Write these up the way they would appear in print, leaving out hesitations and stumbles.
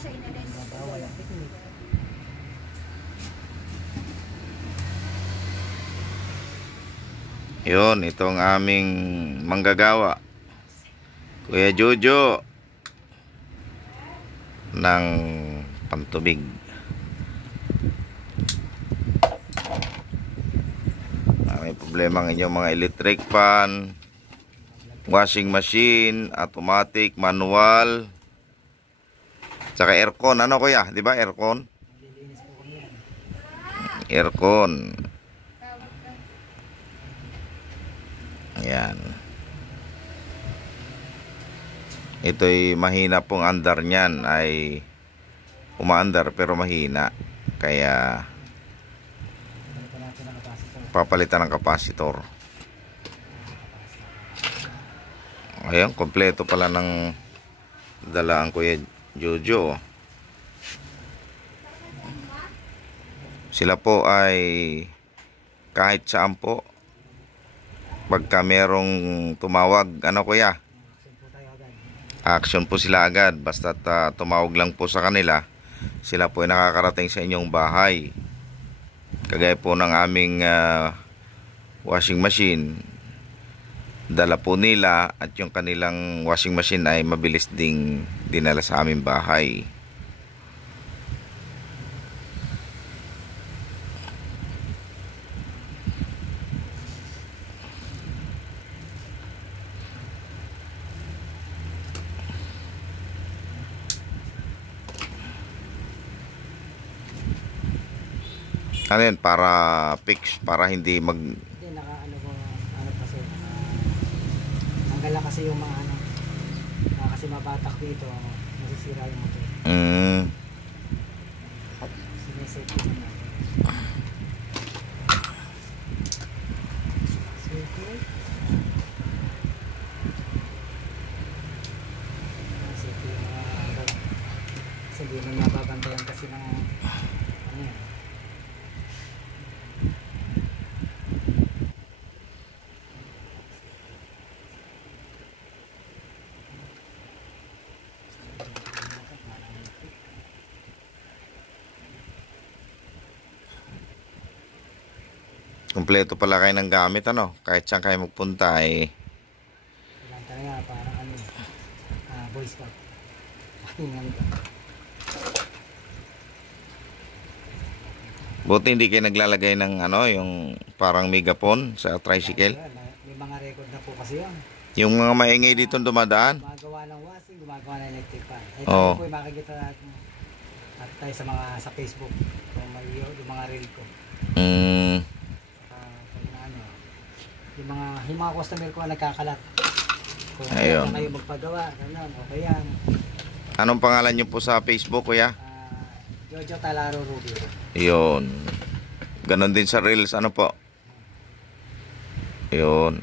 sa inalis. Bawal ang technique. Yun, itong aming manggagawa, Kuya Jojo ng pantubig. May problema ng inyong mga electric fan, washing machine, automatic, manual, saka aircon. Ano kuya? Di ba aircon? Aircon. Ayan. Ito'y mahina pong andar niyan. Ay umaandar pero mahina. Kaya papalitan ng kapasitor. Ayan, kompleto pala ng dala ang Kuya Jojo. Sila po ay kahit saan po, pagka merong tumawag, ano kuya, action po sila agad. Basta tumawag lang po sa kanila, sila po ay nakakarating sa inyong bahay. Kagaya po ng aming washing machine, dala po nila at yung kanilang washing machine ay mabilis ding dinala sa aming bahay. Ano yan? Para fix, para hindi mag... Hindi, naka-ano ko, ano kasi, hanggang lang kasi yung mga ano, kasi mabatak dito, masisira yung motor. Sineset ko na. Okay. Kasi di mo nababantayan kasi ng ano yan. Kompleto pala kayo ng gamit, ano? Kahit saan kayo magpunta ay... Kailangan talaga parang ano, Boy Scout. Pahingan ka. Buti hindi kayo naglalagay ng ano, yung parang megaphone sa tricycle. May mga record na po kasi yun. Yung mga maingay dito dumadaan. Gumagawa ng washing, gumagawa ng electric fan. Oo. Tayo po yung makikita natin at tayo sa Facebook. Yung mga reel ko. Yung mga customer ko nagkakalat. Kung ayun. kayo magpagawa, ganun, okay yan. Anong pangalan nyo po sa Facebook, kuya? Jojo Talaro Ruby. Yun. Ganon din sa Reels, ano po? Yun.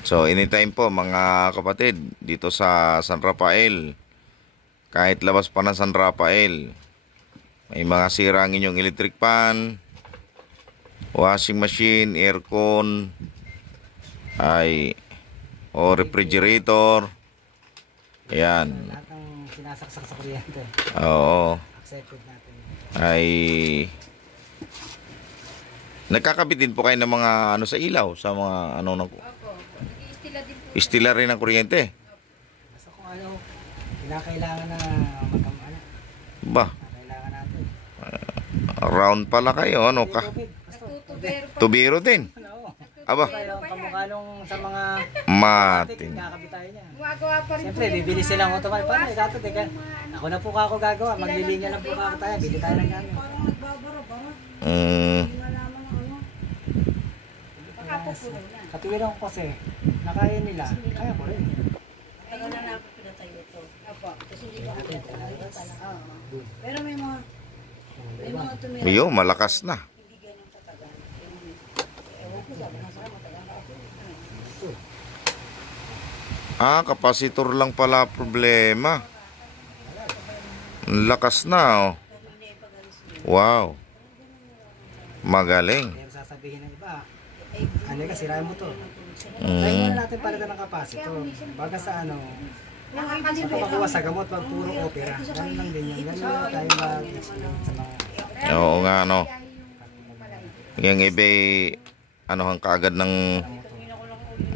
So, anytime po mga kapatid, dito sa San Rafael, kahit labas pa ng San Rafael, may mga sira ang inyong electric fan, washing machine, aircon, o refrigerator. Ayan. Lahat ng sinasaksak sa kuryente. Oo. Accepted natin. Ay nagkakabit din po kayo ng mga ano sa ilaw, sa mga ano ng Nag-iistila din po. istila rin ng kuryente. Basta kung ano, kinakailangan na magkamana. Ba, Kailangan natin. around pala kayo, ano ka? Natutubero pa. Tubiro din. Oo. Aba, Kaya kamukha nung sa mga Martin. kakabit tayo niya. Gumagawa pa rin Siyempre, bibili silang automatic. Paano? Dato, teka. Ako na po ako gagawa. Maglilinya lang po ako tayo. Bili tayo ng gamit. Parang nagbabara ba? Mm, Hindi malaman ng ano. Baka pupuno na. Katuwiran ko kasi, nakaya nila. Kaya ko rin. Tagal na namin pinatayo ito. Apo. Kasi hindi ba pinatayo ito talaga. Pero may mga tumira. iyo, malakas na. Hindi ganun katagal. Ewan ko sabi na sa matagal na ako. Kapasitor lang pala problema. Ang lakas na, oh. Wow. Magaling. Kaya sasabihin ng iba, ano ka, sirain mo to. Try muna natin palitan ng capacitor. Baga sa ano, pag makuha sa gamot, pag puro opera. Ganun lang din yun. Ganun lang tayo mag-explain sa mga Oo nga, ano. Yung iba ano ang kaagad ng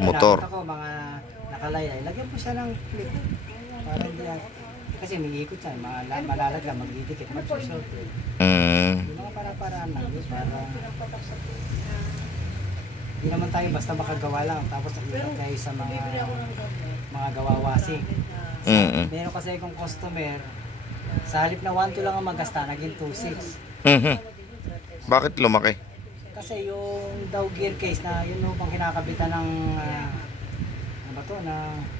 motor. Nakita ko mga nakalayay. Lagyan po siya ng clip. Para hindi kasi may ikot yan. Malalagla, magdidikit, magsusot. Yung mga para-paraan lang. Para hindi naman tayo basta makagawa lang. Tapos nakikita tayo sa mga gawawasi. Meron kasi akong customer, sa halip na 1.2 lang ang magasta, naging 2.6. Bakit lumaki? Kasi yung daw gear case na yun pang kinakabitan ng ano ba to,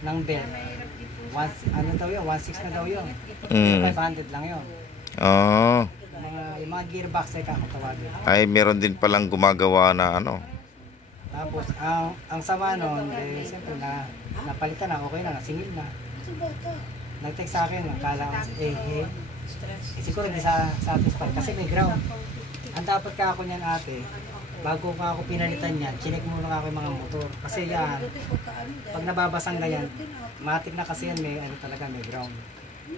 ng belt. Ano daw yun? 1.6 na daw yun. 500 lang yun. Yung mga gearbox ay kakatawagin. Ay, meron din palang gumagawa na ano. Tapos, ang sama nun, siyempre napalitan na, okay na, nasingil na. Nag-text sa akin, akala ko, siguro hindi satisfied kasi may ground. Ang dapat ka ako niyan ate, bago ka ako pinalitan yan, chinek muna ka ako yung mga motor. Kasi yan, pag nababasang ganyan, matik na kasi yan, may ano talaga, may ground.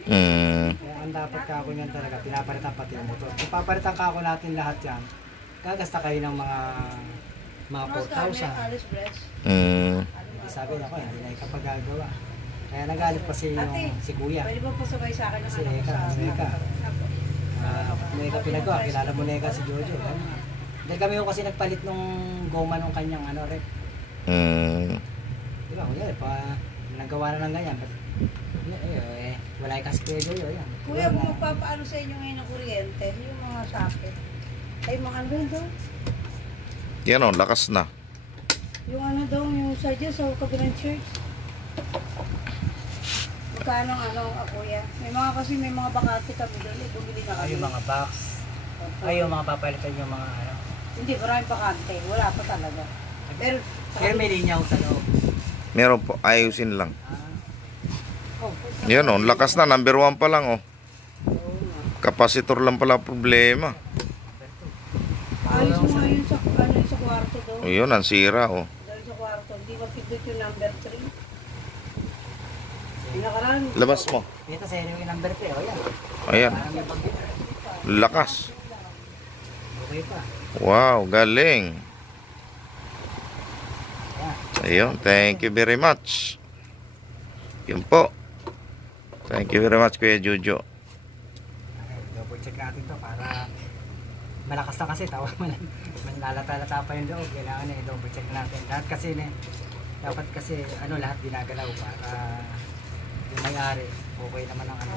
Kaya ang dapat ka ako niyan talaga, pinapalitan pati yung motor. Kung papalitan ka ako natin lahat yan, gagasta kayo ng mga 4,000. Sabi niya ko, hindi na ikapagagawa. Kaya nagalit pa si kuya. Pwede ba pasabay sa akin? Si Eka. Neka pinagawa, kilala mo Neka si Jojo. Dahil kami kasi nagpalit nung goma nung kanyang ano rep. Diba, kuya, nagawa na ng ganyan. Wala kasi kuya Jojo yan. Kuya, kung magpapaano sa inyo ngayon ng kuryente, yung mga socket, ay mga ano doon? Yan o, lakas na. Yung ano daw, yung sa dyan, sa kabilang church. Magkano kuya? May mga bakante kami doon, bumili na kami. Yung mga box. Ay, yung mga papalitan yung mga ano. Hindi, maraming bakante. Wala pa talaga. Pero may linyaw sa loob. Meron po, ayusin lang. Yan o, lakas na, number 1 pa lang o. Kapasitor lang pala problema. Ayos mo nga yun sa kwarto daw. Yun, ang sira o. Dahil sa kwarto, hindi mapindot yung number 3. Pinakaraan. Labas mo. Ito sa inyo yung number 3. O yan. Ayan, Parang may pag-ito. lakas. Okay pa. Wow, galing. Yan. Ayun, thank you very much. Yun po. Thank you very much, Kuya Jojo. Okay, double check natin to para malakas na kasi tawa manlalata-lata pa yung loob. Kailangan na i-double check natin. Lahat kasi dapat kasi lahat ginagalaw para yung may-ari okay naman ang ano.